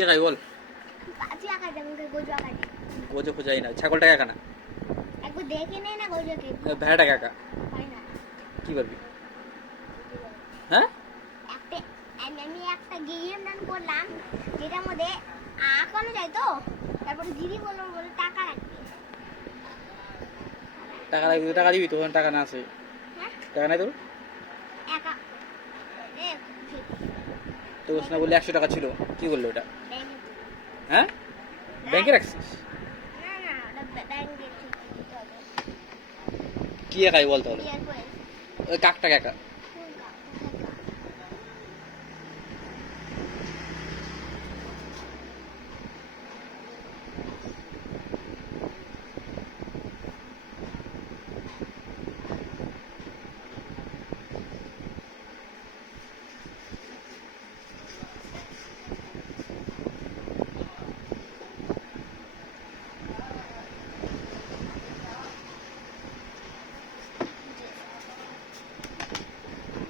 কি খাই বল? পাঁচি আঁকা দেবো, গোজু আঁকা দেবো। গোজো খোঁজাই না, ছাগলটাকে একা না, একবার দেখে নে না গোজুকে। ভেড়াটাকে একা হয় না। কি পারবি? হ্যাঁ আমি একটা গেম রান করলাম, যেটার মধ্যে আঁকানো যায় তো। তারপরে দিদি বললো টাকা রাখবে। টাকা লাগবে, টাকা দিবি? তোর টাকা না আছে? হ্যাঁ, টাকা নাই তোর? একা তো না বললে 100 টাকা ছিল, কি করলো ওটা? হ্যাঁ, ব্যাংকে রাখছিস? না না, ওটা ব্যাংকে দিতে হবে। কি একাই বল তাহলে? ইয়ার পরে ওই কাকটাকে একা